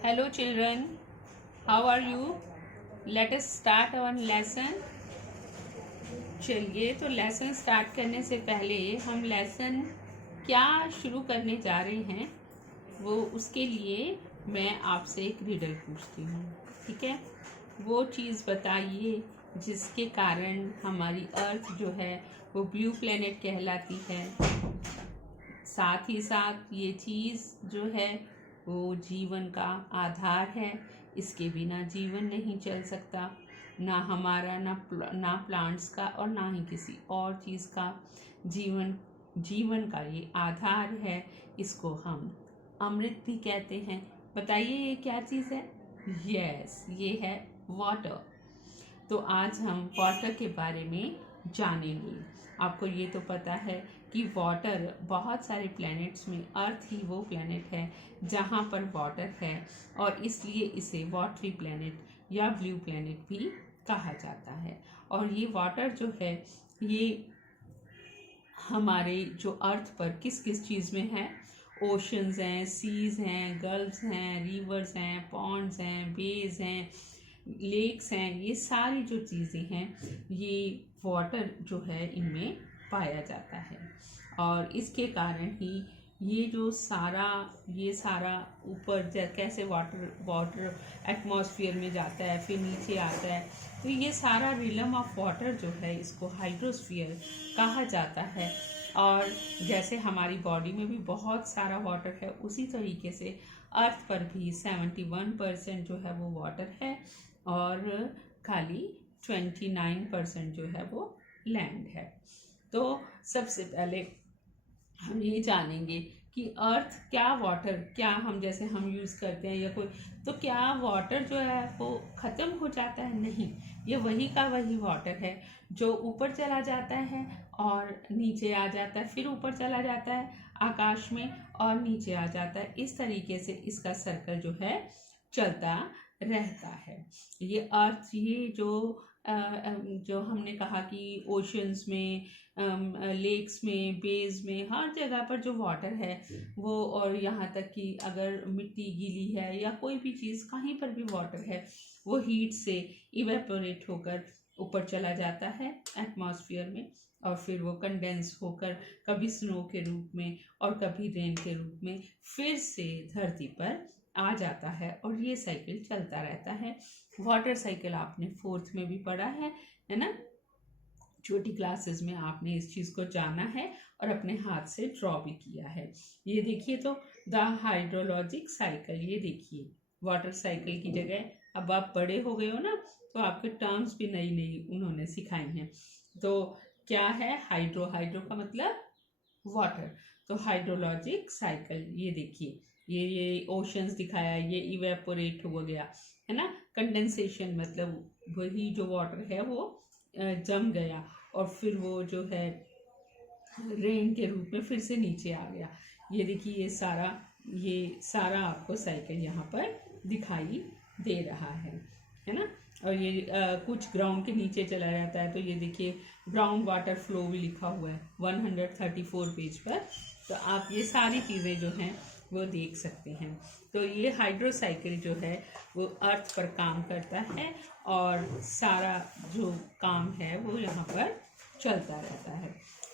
Hello children, how are you? Let us start our lesson. चलिए तो lesson start करने से पहले हम लेसन क्या शुरू करने जा रहे हैं वो उसके लिए मैं आपसे एक रिडल पूछती हूँ, ठीक है। वो चीज़ बताइए जिसके कारण हमारी अर्थ जो है वो ब्लू प्लेनेट कहलाती है। साथ ही साथ ये चीज़ जो है वो जीवन का आधार है। इसके बिना जीवन नहीं चल सकता, ना हमारा ना प्लांट्स का और ना ही किसी और चीज़ का। जीवन का ये आधार है। इसको हम अमृत भी कहते हैं। बताइए ये क्या चीज़ है? यस, ये है वाटर। तो आज हम वाटर के बारे में जानेंगे। आपको ये तो पता है कि वाटर बहुत सारे प्लैनेट्स में अर्थ ही वो प्लैनेट है जहाँ पर वाटर है, और इसलिए इसे वाटरी प्लैनेट या ब्लू प्लैनेट भी कहा जाता है। और ये वाटर जो है ये हमारे जो अर्थ पर किस किस चीज़ में है? ओशंस हैं, सीज हैं, गल्फ्स हैं, रिवर्स हैं, पॉन्ड्स हैं, बेज हैं, लेक्स हैं। ये सारी जो चीज़ें हैं ये वाटर जो है इनमें पाया जाता है। और इसके कारण ही ये सारा ऊपर कैसे वाटर एटमॉस्फेयर में जाता है, फिर नीचे आता है। तो ये सारा रिलम ऑफ वाटर जो है इसको हाइड्रोस्फीयर कहा जाता है। और जैसे हमारी बॉडी में भी बहुत सारा वाटर है, उसी तरीके से अर्थ पर भी 71% जो है वो वाटर है और खाली 29% जो है वो लैंड है। तो सबसे पहले हम ये जानेंगे कि अर्थ क्या वाटर क्या हम जैसे हम यूज़ करते हैं या कोई, तो क्या वाटर जो है वो ख़त्म हो जाता है? नहीं, ये वही का वही वाटर है जो ऊपर चला जाता है और नीचे आ जाता है, फिर ऊपर चला जाता है आकाश में और नीचे आ जाता है। इस तरीके से इसका सर्कल जो है चलता रहता है। ये अर्थ ये जो हमने कहा कि ओशंस में, लेक्स में, बेज में, हर जगह पर जो वाटर है वो, और यहाँ तक कि अगर मिट्टी गीली है या कोई भी चीज़ कहीं पर भी वाटर है वो हीट से इवेपोरेट होकर ऊपर चला जाता है एटमॉस्फेयर में, और फिर वो कंडेंस होकर कभी स्नो के रूप में और कभी रेन के रूप में फिर से धरती पर आ जाता है। और ये साइकिल चलता रहता है। वाटर साइकिल आपने 4th में भी पढ़ा है ना। छोटी क्लासेस में आपने इस चीज़ को जाना है और अपने हाथ से ड्रॉ भी किया है। ये देखिए तो द हाइड्रोलॉजिक साइकिल, ये देखिए वाटर साइकिल की जगह अब आप बड़े हो गए हो ना, तो आपके टर्म्स भी नई नई उन्होंने सिखाई हैं। तो क्या है हाइड्रो? हाइड्रो का मतलब वाटर। तो हाइड्रोलॉजिक साइकिल, ये देखिए ये ओशंस दिखाया, ये इवेपोरेट हो गया है ना। कंडेंसेशन मतलब वही जो वाटर है वो जम गया और फिर वो जो है रेन के रूप में फिर से नीचे आ गया। ये देखिए ये सारा आपको साइकिल यहाँ पर दिखाई दे रहा है ना। और ये कुछ ग्राउंड के नीचे चला जाता है। तो ये देखिए ग्राउंड वाटर फ्लो भी लिखा हुआ है 134 पेज पर। तो आप ये सारी चीज़ें जो हैं वो देख सकते हैं। तो ये हाइड्रोसाइकिल जो है वो अर्थ पर काम करता है और सारा जो काम है वो यहाँ पर चलता रहता है।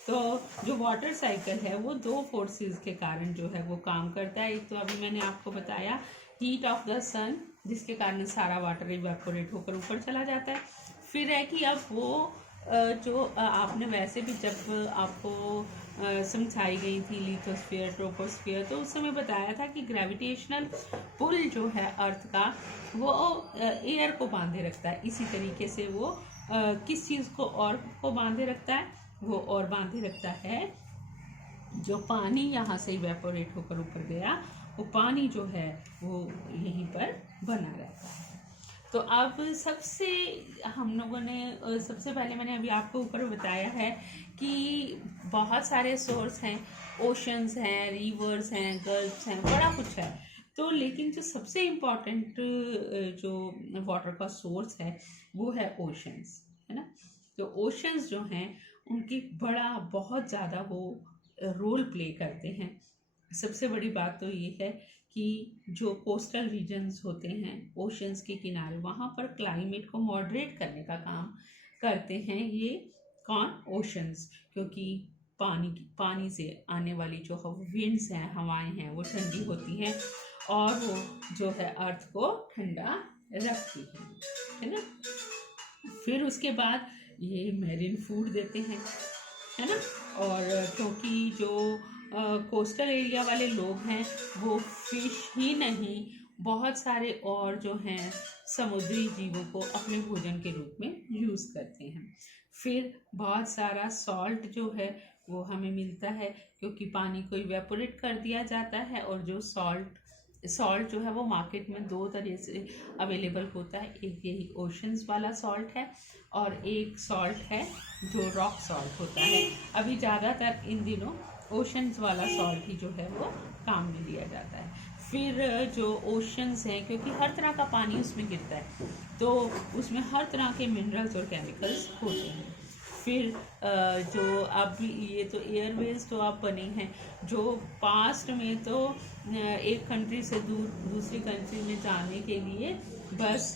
तो जो वाटर साइकिल है वो 2 फोर्सेस के कारण जो है वो काम करता है। एक तो अभी मैंने आपको बताया हीट ऑफ द सन, जिसके कारण सारा वाटर इवेपोरेट होकर ऊपर चला जाता है। फिर है कि अब वो जो आपने वैसे भी जब आपको समझाई गई थी लिथोस्फीयर ट्रोपोस्फीयर, तो उस समय बताया था कि ग्रेविटेशनल पुल जो है अर्थ का वो एयर को बांधे रखता है। इसी तरीके से वो किस चीज़ को और को बांधे रखता है? वो और बांधे रखता है जो पानी यहाँ से इवेपोरेट होकर ऊपर गया, वो पानी जो है वो यहीं पर बना रहता है। तो अब हम लोगों ने सबसे पहले मैंने अभी आपको ऊपर बताया है कि बहुत सारे सोर्स हैं, ओशंस हैं, रिवर्स हैं, गल्फ्स हैं, बड़ा कुछ है। तो लेकिन जो सबसे इम्पोर्टेंट जो वाटर का सोर्स है वो है ओशंस, है ना। तो ओशंस जो हैं उनकी बहुत ज़्यादा वो रोल प्ले करते हैं। सबसे बड़ी बात तो ये है कि जो कोस्टल रीजन्स होते हैं ओशंस के किनारे, वहाँ पर क्लाइमेट को मॉडरेट करने का काम करते हैं ये कौन, ओशंस, क्योंकि पानी से आने वाली जो विंड्स हैं, हवाएं हैं, वो ठंडी होती हैं और वो जो है अर्थ को ठंडा रखती है ना। फिर उसके बाद ये मेरीन फूड देते हैं, है ना। और क्योंकि जो कोस्टल एरिया वाले लोग हैं वो फिश ही नहीं, बहुत सारे और जो हैं समुद्री जीवों को अपने भोजन के रूप में यूज़ करते हैं। फिर बहुत सारा सॉल्ट जो है वो हमें मिलता है, क्योंकि पानी को इवेपोरेट कर दिया जाता है। और जो सॉल्ट जो है वो मार्केट में दो तरह से अवेलेबल होता है, एक यही ओशंस वाला सॉल्ट है और एक सॉल्ट है जो रॉक सॉल्ट होता है। अभी ज़्यादातर इन दिनों ओशंस वाला सॉल्ट ही जो है वो काम में लिया जाता है। फिर जो ओशंस हैं, क्योंकि हर तरह का पानी उसमें गिरता है तो उसमें हर तरह के मिनरल्स और केमिकल्स होते हैं। फिर जो अब ये तो एयरवेज तो अब बने हैं, जो पास्ट में तो एक कंट्री से दूसरी कंट्री में जाने के लिए बस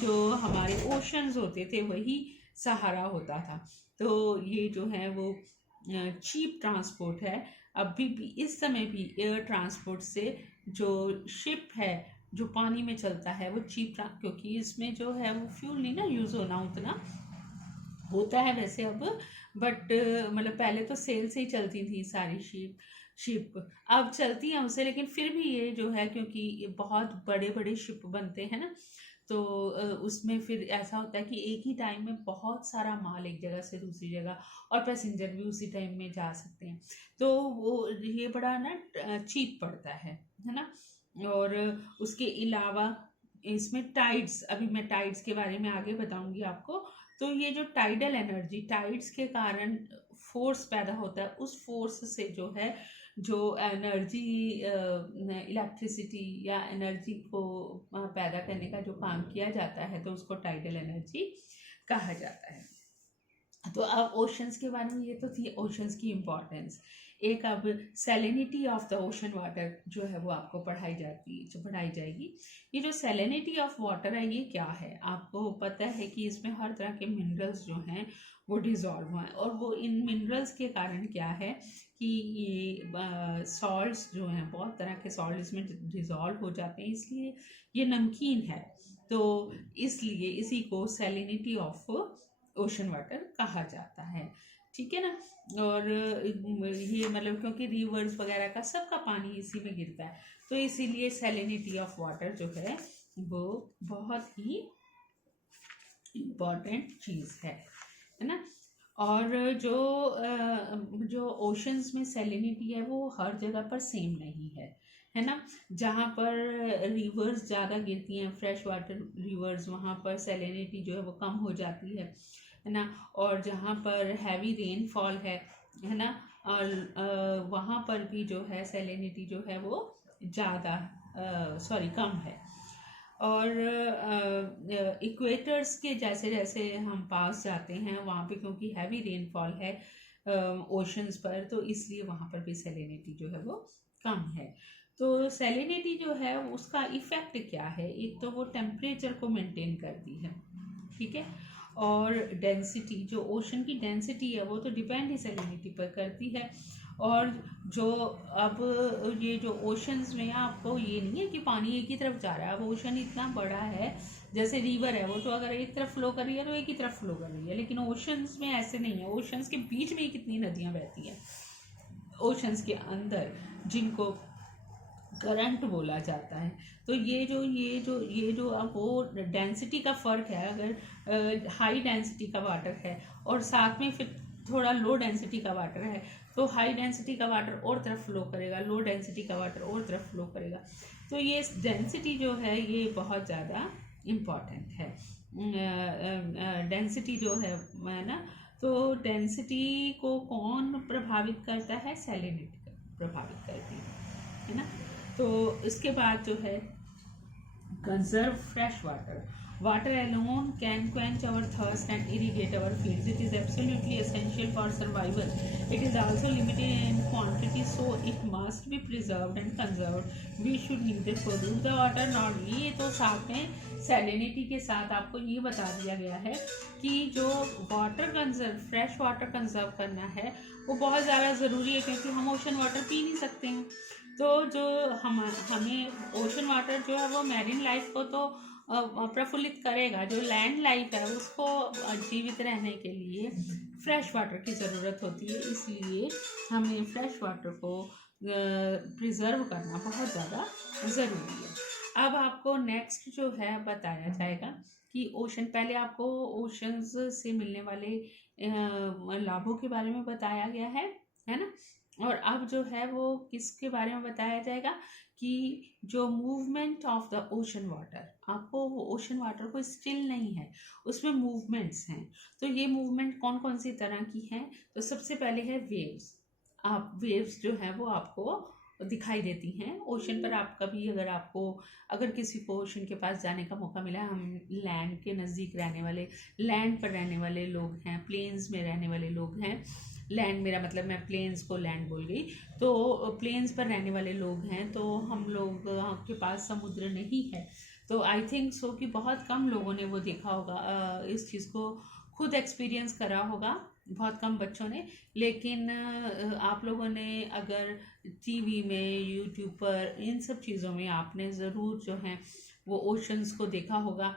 जो हमारे ओशंस होते थे वही सहारा होता था। तो ये जो है वो चीप ट्रांसपोर्ट है। अभी भी इस समय भी एयर ट्रांसपोर्ट से जो शिप है जो पानी में चलता है वो चीप, क्योंकि इसमें जो है वो फ्यूल नहीं ना यूज़ होना उतना होता है वैसे अब, बट मतलब पहले तो सेल से ही चलती थी सारी शिप अब चलती हैं उससे, लेकिन फिर भी ये जो है क्योंकि ये बहुत बड़े बड़े शिप बनते हैं ना, तो उसमें फिर ऐसा होता है कि एक ही टाइम में बहुत सारा माल एक जगह से दूसरी जगह, और पैसेंजर भी उसी टाइम में जा सकते हैं, तो वो ये बड़ा ना चीप पड़ता है ना। और उसके अलावा इसमें टाइड्स, अभी मैं टाइड्स के बारे में आगे बताऊंगी आपको। तो ये जो टाइडल एनर्जी, टाइड्स के कारण फोर्स पैदा होता है, उस फोर्स से जो है जो एनर्जी इलेक्ट्रिसिटी या एनर्जी को पैदा करने का जो काम किया जाता है तो उसको टाइडल एनर्जी कहा जाता है। तो अब ओशंस के बारे में ये तो थी ओशंस की इम्पोर्टेंस। एक अब salinity of the ocean water जो है वो आपको पढ़ाई जाएगी। ये जो सैलिनिटी ऑफ वाटर है ये क्या है, आपको पता है कि इसमें हर तरह के मिनरल्स जो हैं वो डिज़ोल्व हुए हैं, और वो इन मिनरल्स के कारण क्या है कि ये सॉल्ट्स जो हैं, बहुत तरह के सॉल्ट इसमें डिज़ोल्व हो जाते हैं, इसलिए ये नमकीन है। तो इसलिए इसी को सैलिनिटी ऑफ ओशन वाटर कहा जाता है, ठीक है ना। और ये मतलब क्योंकि रिवर्स वगैरह का सबका पानी इसी में गिरता है, तो इसीलिए सैलिनिटी ऑफ वाटर जो है वो बहुत ही इम्पॉर्टेंट चीज़ है ना। और जो ओशंस में सैलिनिटी है वो हर जगह पर सेम नहीं है ना। जहाँ पर रिवर्स ज़्यादा गिरती हैं, फ्रेश वाटर रिवर्स, वहाँ पर सैलिनिटी जो है वो कम हो जाती है ना। और जहाँ पर हैवी रेनफॉल है ना, और वहाँ पर भी जो है सैलिनिटी जो है वो ज़्यादा कम है। और इक्वेटर्स के जैसे जैसे हम पास जाते हैं वहाँ पे क्योंकि हैवी रेनफॉल है ओशंस पर, तो इसलिए वहाँ पर भी सैलिनिटी जो है वो कम है। तो सैलिनिटी जो है उसका इफ़ेक्ट क्या है, एक तो वो टेम्परेचर को मेंटेन करती है, ठीक है। और डेंसिटी, जो ओशन की डेंसिटी है वो तो डिपेंड ही सैलिनिटी पर करती है। और जो अब ये जो ओशंस में आपको ये नहीं है कि पानी एक ही तरफ जा रहा है, अब ओशन इतना बड़ा है, जैसे रिवर है वो तो अगर एक तरफ फ्लो कर रही है तो एक ही तरफ फ्लो कर रही है, लेकिन ओशंस में ऐसे नहीं है। ओशंस के बीच में कितनी नदियाँ बहती हैं ओशंस के अंदर, जिनको करंट बोला जाता है। तो ये जो अब वो डेंसिटी का फ़र्क है, अगर हाई डेंसिटी का वाटर है और साथ में फिर थोड़ा लो डेंसिटी का वाटर है, तो हाई डेंसिटी का वाटर और तरफ फ्लो करेगा, लो डेंसिटी का वाटर और तरफ फ्लो करेगा। तो ये डेंसिटी जो है ये बहुत ज़्यादा इम्पॉर्टेंट है। डेंसिटी जो है ना, तो डेंसिटी को कौन प्रभावित करता है, सैलिनिटी प्रभावित करती है ना। तो इसके बाद जो है conserve fresh water, Water alone can quench our thirst and irrigate our fields. It is absolutely essential for survival. It is also limited in quantity, so it must be preserved and conserved. We should neither pollute the water nor. ये तो साथ में salinity के साथ आपको ये बता दिया गया है कि जो water conserve, fresh water conserve करना है वो बहुत ज़्यादा ज़रूरी है, क्योंकि हम ओशन वाटर पी नहीं सकते हैं। तो जो हमें ओशन वाटर जो है वो मैरीन लाइफ को तो प्रफुल्लित करेगा, जो लैंड लाइफ है उसको जीवित रहने के लिए फ्रेश वाटर की ज़रूरत होती है। इसलिए हमें फ्रेश वाटर को प्रिजर्व करना बहुत ज़्यादा ज़रूरी है। अब आपको नेक्स्ट जो है बताया जाएगा कि ओशन, पहले आपको ओशंस से मिलने वाले लाभों के बारे में बताया गया है ना। और अब जो है वो किसके बारे में बताया जाएगा कि जो movement of the ocean water, आपको वो ओशन वाटर को स्टिल नहीं है, उसमें मूवमेंट्स हैं। तो ये मूवमेंट कौन कौन सी तरह की हैं? तो सबसे पहले है वेव्स। आप वेव्स जो है वो आपको दिखाई देती हैं ओशन पर। आप कभी अगर किसी को ओशन के पास जाने का मौका मिला, हम लैंड के नज़दीक रहने वाले, लैंड पर रहने वाले लोग हैं, प्लेन्स में रहने वाले लोग हैं, लैंड मेरा मतलब मैं प्लेन्स को लैंड बोल गई, तो प्लेन्स पर रहने वाले लोग हैं, तो हम लोग के पास समुद्र नहीं है, तो आई थिंक सो कि बहुत कम लोगों ने वो देखा होगा, इस चीज़ को खुद एक्सपीरियंस करा होगा, बहुत कम बच्चों ने। लेकिन आप लोगों ने अगर टीवी में, यूट्यूब पर, इन सब चीज़ों में आपने ज़रूर जो है वो ओशंस को देखा होगा,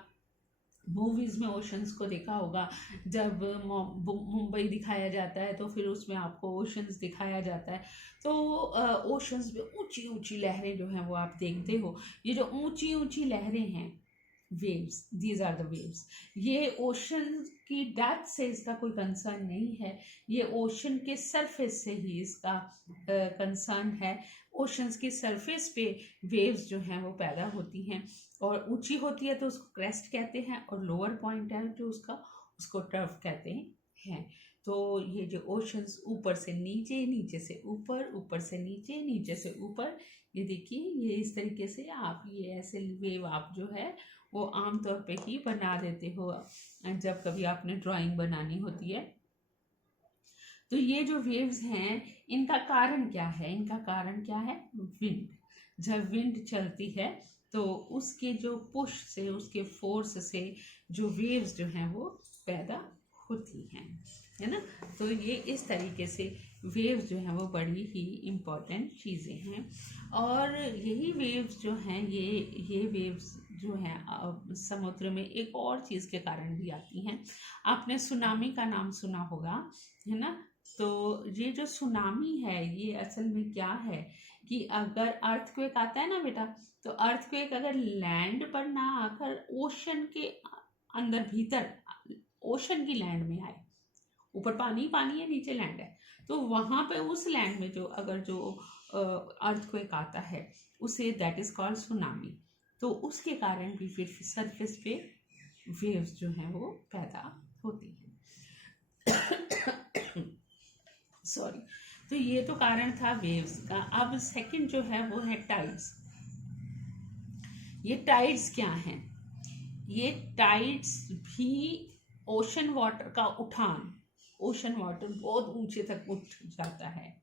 मूवीज़ में ओशंस को देखा होगा। जब मुंबई दिखाया जाता है तो फिर उसमें आपको ओशंस दिखाया जाता है, तो ओशंस में ऊंची ऊंची लहरें जो हैं वो आप देखते हो। ये जो ऊंची ऊंची लहरें हैं, waves, these are the waves. ये ओशन की डेप्थ से इसका कोई कंसर्न नहीं है, ये ओशन के सरफेस से ही इसका कंसर्न है। ओशंस की सरफेस पे वेव्स जो हैं वो पैदा होती हैं, और ऊंची होती है तो उसको क्रेस्ट कहते हैं, और लोअर पॉइंट है जो उसको टर्फ कहते हैं। तो ये जो ओशंस ऊपर से नीचे, नीचे से ऊपर, ऊपर से नीचे, नीचे से ऊपर, ये देखिए, ये इस तरीके से आप ये ऐसे वेव आप जो है वो आमतौर पे ही बना देते हो जब कभी आपने ड्राइंग बनानी होती है। तो ये जो वेव्स हैं, इनका कारण क्या है? इनका कारण क्या है? विंड। जब विंड चलती है तो उसके जो पुश से, उसके फोर्स से जो वेव्स जो हैं वो पैदा होती हैं, है ना। तो ये इस तरीके से वेव्स जो हैं वो बड़ी ही इम्पोर्टेंट चीज़ें हैं। और यही वेव्स जो हैं, ये वेव्स जो हैं समुद्र में एक और चीज़ के कारण भी आती हैं। आपने सुनामी का नाम सुना होगा, है ना। तो ये जो सुनामी है, ये असल में क्या है कि अगर अर्थक्वेक आता है ना बेटा, तो अर्थक्वेक अगर लैंड पर ना आकर ओशन के अंदर, भीतर ओशन की लैंड में आए, ऊपर पानी पानी है, नीचे लैंड है, तो वहां पे उस लैंड में जो अर्थक्वेक आता है, उसे दैट इज कॉल्ड सुनामी। तो उसके कारण भी फिर सरफेस पे वेव्स जो हैं वो पैदा होती हैं। सॉरी। तो ये तो कारण था वेव्स का। अब सेकंड जो है वो है टाइड्स। ये टाइड्स क्या हैं? ये टाइड्स भी ओशन वाटर का उठान, ओशन वाटर बहुत ऊंचे तक उठ जाता है,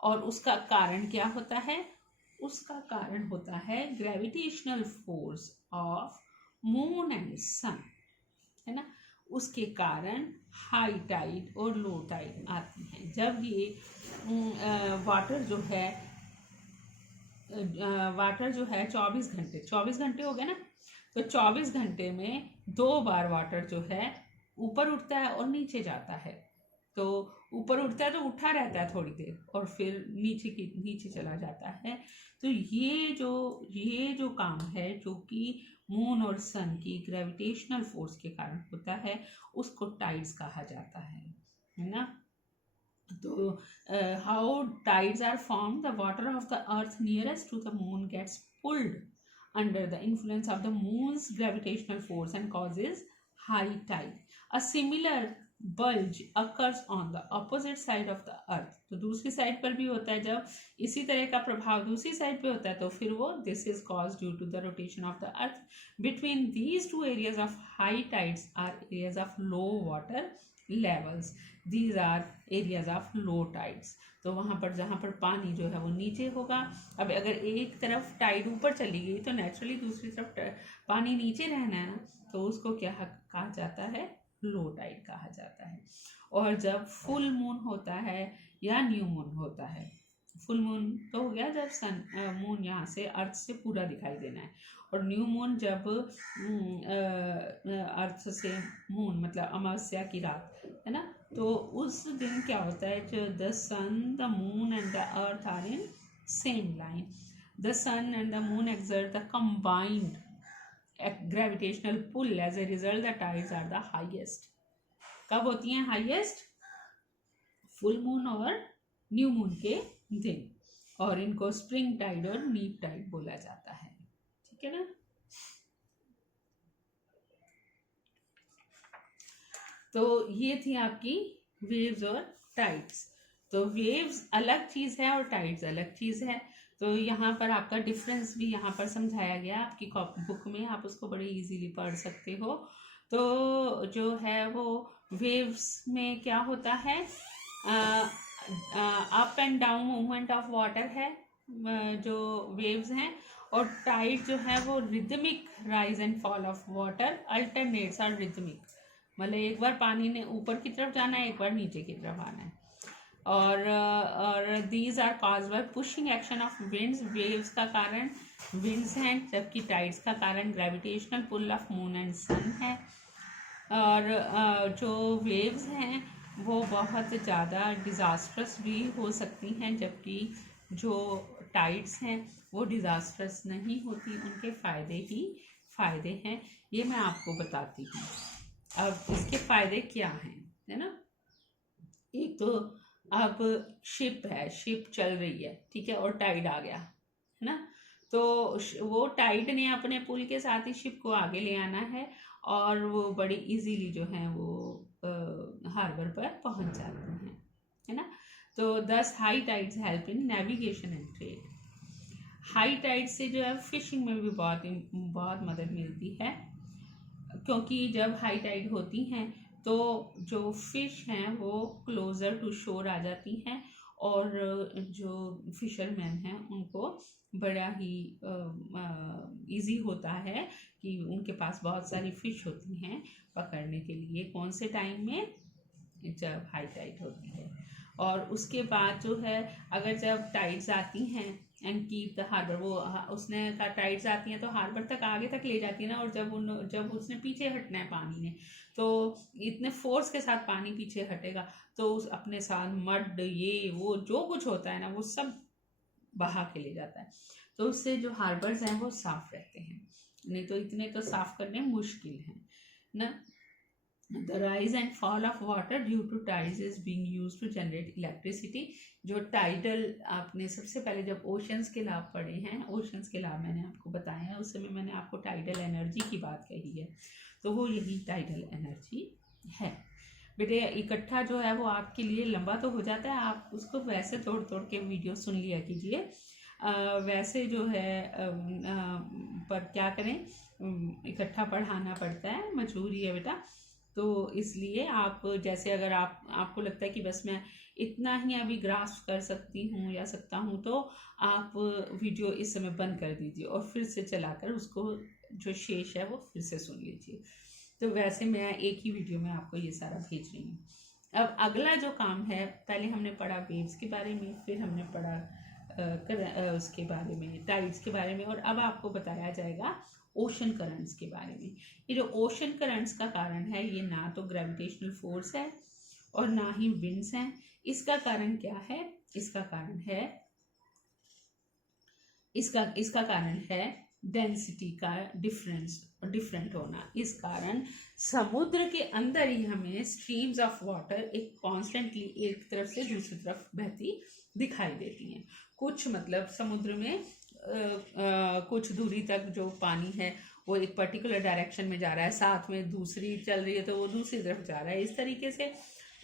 और उसका कारण क्या होता है? उसका कारण होता है gravitational force of moon and sun, है ना। उसके कारण हाई टाइड और लो टाइड आती हैं। जब ये वाटर जो है 24 घंटे हो गए ना, तो 24 घंटे में 2 बार वाटर जो है ऊपर उठता है और नीचे जाता है। तो ऊपर उठता है तो उठा रहता है थोड़ी देर, और फिर नीचे चला जाता है। तो ये जो काम है, जो कि मून और सन की ग्रेविटेशनल फोर्स के कारण होता है, उसको टाइड्स कहा जाता है ना। तो how tides are form? The water of the earth nearest to the moon gets pulled under the influence of the moon's gravitational force and causes high tide. A similar bulge occurs on the opposite side of the earth, तो दूसरी side पर भी होता है, जब इसी तरह का प्रभाव दूसरी साइड पे होता है तो फिर वो this is caused due to the rotation of the earth. Between these two areas of high tides are areas of low water levels. These are areas of low tides. तो वहाँ पर जहाँ पर पानी जो है वो नीचे होगा, अब अगर एक तरफ टाइड ऊपर चली गई तो नेचुरली दूसरी तरफ पानी नीचे रहना है ना, तो उसको क्या कहा जाता है, लो टाइड कहा जाता है. और जब फुल मून होता है या न्यू मून होता है, फुल मून तो हो गया जब सन मून यहाँ से अर्थ से पूरा दिखाई देना है, और न्यू मून जब अर्थ से मून मतलब अमावस्या की रात है ना, तो उस दिन क्या होता है, जो the sun the moon and the earth are in same line. The sun and the moon exert the combined gravitational pull. As a result the tides are the highest. कब होती हैं हाईएस्ट, फुल मून और new moon के दिन, और इनको spring Tide और नीप टाइड बोला जाता है. ठीक है ना. तो ये थी आपकी वेव्स और टाइड्स. तो वेव्स अलग चीज है और टाइड्स अलग चीज है. तो यहाँ पर आपका डिफरेंस भी यहाँ पर समझाया गया आपकी बुक में, आप उसको बड़े इजीली पढ़ सकते हो. तो जो है वो वेव्स में क्या होता है, up and down movement of water है जो वेव्स हैं, और टाइड जो है वो rhythmic rise and fall of water alternates और रिदमिक, मतलब एक बार पानी ने ऊपर की तरफ जाना है, एक बार नीचे की तरफ आना है. और these are cause by pushing action of winds. Waves का कारण विंड्स हैं, जबकि टाइड्स का कारण gravitational pull of moon and sun है. और जो वेव्स हैं वो बहुत ज़्यादा डिज़ास्ट्रस भी हो सकती हैं, जबकि जो टाइड्स हैं वो डिज़ास्ट्रस नहीं होती, उनके फ़ायदे ही फ़ायदे हैं. ये मैं आपको बताती हूँ. अब इसके फ़ायदे क्या हैं, है ना. एक तो अब शिप है, शिप चल रही है, ठीक है, और टाइड आ गया है ना, तो वो टाइड ने अपने पुल के साथ ही शिप को आगे ले आना है, और वो बड़ी इजीली जो है वो हार्बर पर पहुंच जाते हैं, है ना. तो thus high tides help in navigation and trade. High tide से जो है फिशिंग में भी बहुत मदद मिलती है, क्योंकि जब हाई टाइड होती हैं तो जो फिश हैं वो क्लोज़र टू शोर आ जाती हैं, और जो फिशरमैन हैं उनको बड़ा ही इजी होता है कि उनके पास बहुत सारी फिश होती हैं पकड़ने के लिए. कौन से टाइम में, जब हाई टाइड होती है. और उसके बाद जो है अगर जब टाइड्स आती हैं एंड कीप द हार्बर, वो उसने का टाइड्स आती हैं तो हार्बर तक आगे तक ले जाती है ना, और जब उसने पीछे हटना है पानी ने, तो इतने फोर्स के साथ पानी पीछे हटेगा तो उस अपने साथ मड ये वो जो कुछ होता है ना वो सब बहा के ले जाता है. तो उससे जो हार्बर्स हैं वो साफ रहते हैं, नहीं तो इतने तो साफ करने मुश्किल हैं ना. The rise and fall of water due to tides is being used to generate electricity. जो टाइडल, आपने सबसे पहले जब ओशंस के लाभ पढ़े हैं, ओशंस के लाभ मैंने आपको बताए हैं, उस समय मैंने आपको टाइडल एनर्जी की बात कही है, तो वो यही टाइडल एनर्जी है. बेटे इकट्ठा जो है वो आपके लिए लंबा तो हो जाता है, आप उसको वैसे तोड़ तोड़ के वीडियो सुन लिया कीजिए. वैसे जो है पर क्या करें, इकट्ठा पढ़ाना पड़ता है, मजबूरी है बेटा. तो इसलिए आप जैसे अगर आपको लगता है कि बस मैं इतना ही अभी ग्रास्प कर सकती हूँ या सकता हूँ, तो आप वीडियो इस समय बंद कर दीजिए और फिर से चलाकर उसको जो शेष है वो फिर से सुन लीजिए. तो वैसे मैं एक ही वीडियो में आपको ये सारा भेज रही हूँ. अब अगला जो काम है, पहले हमने पढ़ा वेव्स के बारे में, फिर हमने पढ़ा उसके बारे में, टाइड्स के बारे में, और अब आपको बताया जाएगा ओशन करंट्स के बारे में. ये जो ओशन करंट्स का कारण है, ये ना तो ग्रेविटेशनल फोर्स है और ना ही विंड्स हैं. इसका कारण क्या है, इसका कारण है डेंसिटी का डिफरेंट होना. इस कारण समुद्र के अंदर ही हमें स्ट्रीम्स ऑफ वाटर एक कॉन्स्टेंटली एक तरफ से दूसरी तरफ बहती दिखाई देती हैं. कुछ मतलब समुद्र में कुछ दूरी तक जो पानी है वो एक पर्टिकुलर डायरेक्शन में जा रहा है, साथ में दूसरी चल रही है तो वो दूसरी तरफ जा रहा है। इस तरीके से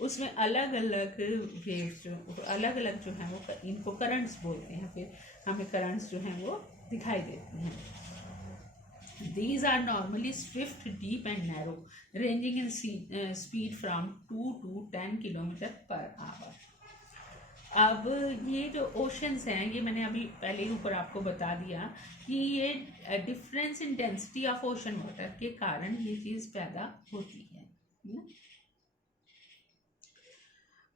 उसमें अलग अलग वेव्स जो अलग अलग जो हैं वो इनको करंट्स बोलते हैं। फिर हमें करंट्स जो हैं वो दिखाई देती हैं। These are normally swift, deep and narrow, ranging in speed from 2 to 10 kilometre per hour. अब ये जो ओशंस हैं, ये मैंने अभी पहले ही ऊपर आपको बता दिया कि ये difference in density of ocean water के कारण ये चीज़ पैदा होती है ना?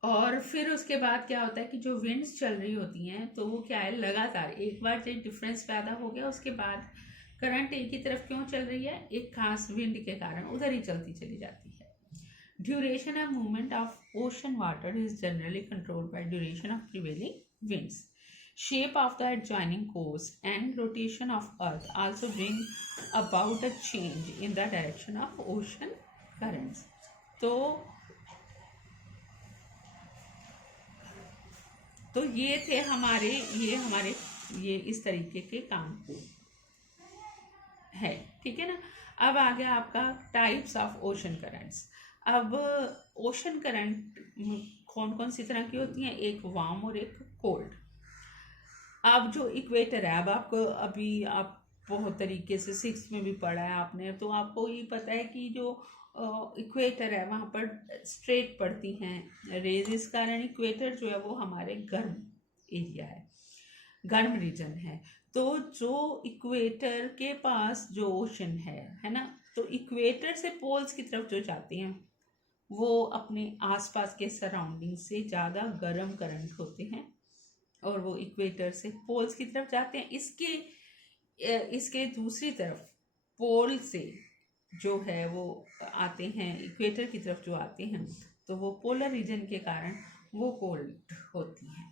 और फिर उसके बाद क्या होता है कि जो विंड्स चल रही होती हैं तो वो क्या है, लगातार एक बार जब डिफरेंस पैदा हो गया उसके बाद करंट एक ही तरफ क्यों चल रही है, एक खास विंड के कारण उधर ही चलती चली जाती है। Duration of movement of ocean water is generally controlled by duration of prevailing winds, shape of the adjoining coast and rotation of earth also bring about a change in the direction of ocean currents. तो ये थे हमारे ये इस तरीके के काम है, ठीक है ना। अब आ गया आपका टाइप्स ऑफ ओशन करंट्स। अब ओशन करंट कौन कौन सी तरह की होती हैं, एक वार्म और एक कोल्ड। अब जो इक्वेटर है, अब आपको अभी आप बहुत तरीके से 6th में भी पढ़ा है आपने, तो आपको ये पता है कि जो इक्वेटर है वहाँ पर स्ट्रेट पड़ती हैं रेज, इस कारण इक्वेटर जो है वो हमारे गर्म एरिया है, गर्म रीजन है। तो जो इक्वेटर के पास जो ओशन है ना, तो इक्वेटर से पोल्स की तरफ जो जाते हैं वो अपने आसपास के सराउंडिंग से ज़्यादा गर्म करंट होते हैं और वो इक्वेटर से पोल्स की तरफ जाते हैं। इसके दूसरी तरफ पोल से जो है वो आते हैं, इक्वेटर की तरफ जो आते हैं तो वो पोलर रीजन के कारण वो कोल्ड होती हैं।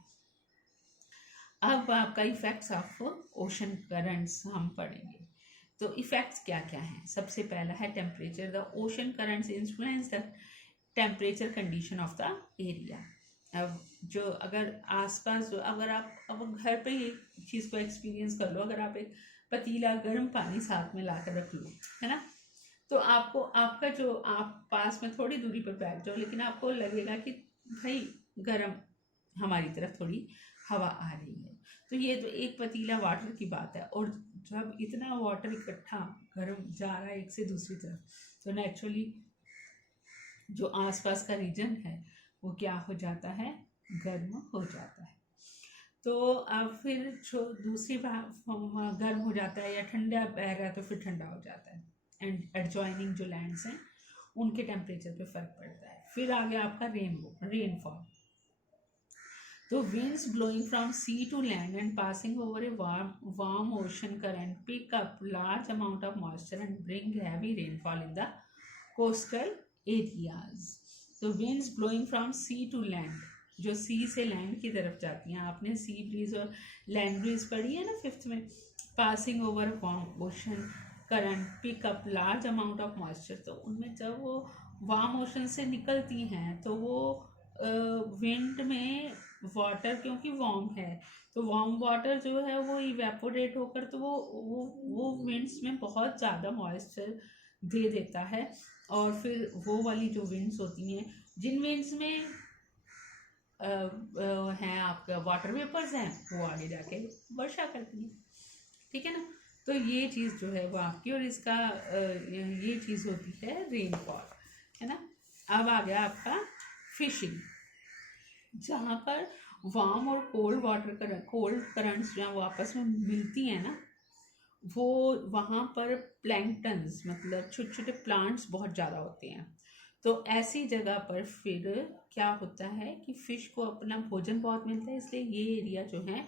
अब आपका इफेक्ट्स ऑफ ओशन करंट्स हम पढ़ेंगे। तो इफेक्ट्स क्या क्या हैं, सबसे पहला है temperature. The ocean currents influence the temperature condition of the area. अब जो अगर आसपास अगर आप अब घर पे ही चीज़ को एक्सपीरियंस कर लो, अगर आप एक पतीला गर्म पानी साथ में ला कर रख लो, है ना, तो आपका जो आप पास में थोड़ी दूरी पर बैठ जाओ लेकिन आपको लगेगा कि भाई गर्म हमारी तरफ थोड़ी हवा आ रही है। तो ये तो एक पतीला वाटर की बात है, और जब इतना वाटर इकट्ठा गर्म जा रहा है एक से दूसरी तरफ, तो नेचुरली जो आसपास का रीजन है वो क्या हो जाता है, गर्म हो जाता है। तो अब फिर जो दूसरी गर्म हो जाता है या ठंडा बह रहा है तो फिर ठंडा हो जाता है, एंड एडजॉइनिंग जो लैंड्स हैं उनके टेम्परेचर पे फर्क पड़ता है। फिर आ गया आपका रेनफॉल। तो winds blowing from sea to land and passing over a warm ocean current pick up large amount of moisture and bring heavy rainfall in the coastal areas. तो winds blowing from sea to land, जो सी से land की तरफ जाती हैं, आपने sea breeze और land breeze पढ़ी है ना 5th में। Passing over warm ocean current pick up large amount of moisture, तो उनमें जब वो वार्म ओशन से निकलती हैं तो वो विंड में वाटर, क्योंकि वार्म है तो वार्म वाटर जो है वो इवेपोरेट होकर तो वो विंड्स में बहुत ज़्यादा मॉइस्चर दे देता है, और फिर वो वाली जो विंड्स होती हैं, जिन विंड्स में हैं आपका वाटर वेपर्स हैं, वो आगे जाके वर्षा करती हैं, ठीक है ना। तो ये चीज़ जो है वो आपकी, और इसका ये चीज़ होती है रेनफॉल, है ना। अब आ गया आपका फिशिंग, जहाँ पर वार्म और कोल्ड करंट्स जो हैं वो आपस में मिलती हैं ना, वो वहाँ पर प्लैंक्टन्स मतलब छोटे छोटे प्लांट्स बहुत ज़्यादा होते हैं। तो ऐसी जगह पर फिर क्या होता है कि फ़िश को अपना भोजन बहुत मिलता है, इसलिए ये एरिया जो है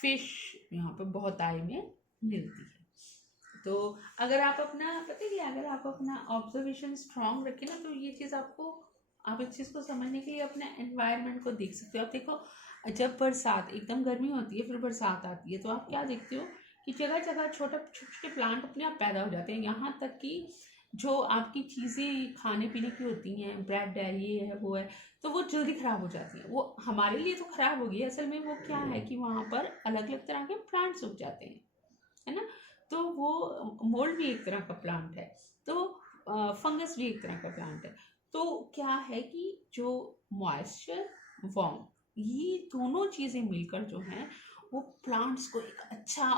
फ़िश यहाँ पर बहुत आय में मिलती है। तो अगर आप अपना पता है, अगर आप अपना ऑब्जर्वेशन स्ट्रांग रखें ना, तो ये चीज़ आप इस चीज़ को समझने के लिए अपने एनवायरनमेंट को देख सकते हो। आप देखो, जब बरसात एकदम गर्मी होती है फिर बरसात आती है, तो आप क्या देखते हो कि जगह जगह छोटे छोटे प्लांट अपने आप पैदा हो जाते हैं। यहाँ तक कि जो आपकी चीज़ें खाने पीने की होती हैं, ब्रेड डेयरी है वो है, तो वो जल्दी ख़राब हो जाती हैं। वो हमारे लिए तो ख़राब होगी, असल में वो क्या है कि वहाँ पर अलग अलग तरह के प्लांट्स उग जाते हैं, है ना। तो वो मोल्ड भी एक तरह का प्लांट है, तो फंगस भी एक तरह का प्लांट है। तो क्या है कि जो मॉइस्चर, वार्म, ये दोनों चीज़ें मिलकर जो हैं वो प्लांट्स को एक अच्छा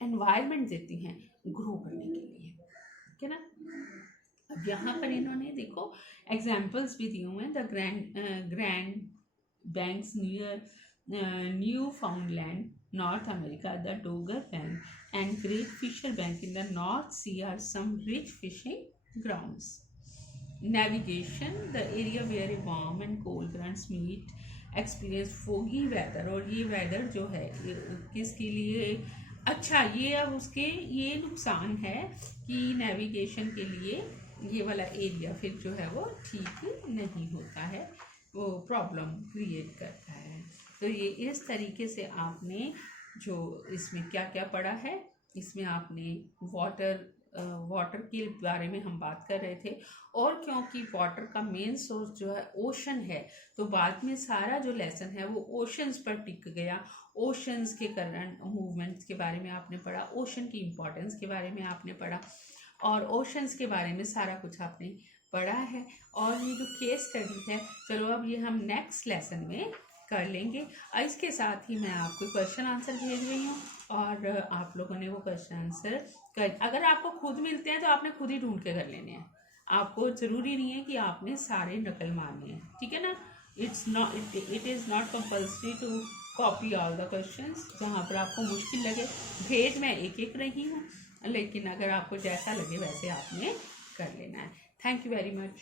एनवायरनमेंट देती हैं ग्रो करने के लिए, ठीक है ना। अब यहाँ पर इन्होंने देखो एग्जाम्पल्स भी दिए हुए हैं। The Grand Banks near Newfoundland North America, the Dogger Bank and Great Fisher Bank in the North Sea are some rich fishing grounds. Navigation, the area where a warm and cold currents meet experience foggy weather. और ये weather जो है किसके लिए अच्छा, ये अब उसके ये नुकसान है कि नेविगेशन के लिए ये वाला एरिया फिर जो है वो ठीक नहीं होता है, वो प्रॉब्लम क्रिएट करता है। तो ये इस तरीके से आपने जो इसमें क्या क्या पढ़ा है, इसमें आपने वाटर के बारे में हम बात कर रहे थे। और क्योंकि वाटर का मेन सोर्स जो है ओशन है, तो बाद में सारा जो लेसन है वो ओशंस पर टिक गया। ओशंस के करंट मूवमेंट्स के बारे में आपने पढ़ा, ओशन की इम्पोर्टेंस के बारे में आपने पढ़ा, और ओशंस के बारे में सारा कुछ आपने पढ़ा है। और ये जो केस स्टडी है, चलो अब ये हम नेक्स्ट लेसन में कर लेंगे। इसके साथ ही मैं आपको क्वेश्चन आंसर भेज रही हूँ, और आप लोगों ने वो क्वेश्चन आंसर कर, अगर आपको खुद मिलते हैं तो आपने खुद ही ढूंढ के कर लेने हैं। आपको ज़रूरी नहीं है कि आपने सारे नकल मारने हैं, ठीक है ना। It is not compulsory to copy all the questions. जहाँ पर आपको मुश्किल लगे भेज मैं एक एक रही हूँ, लेकिन अगर आपको जैसा लगे वैसे आपने कर लेना है। Thank you very much.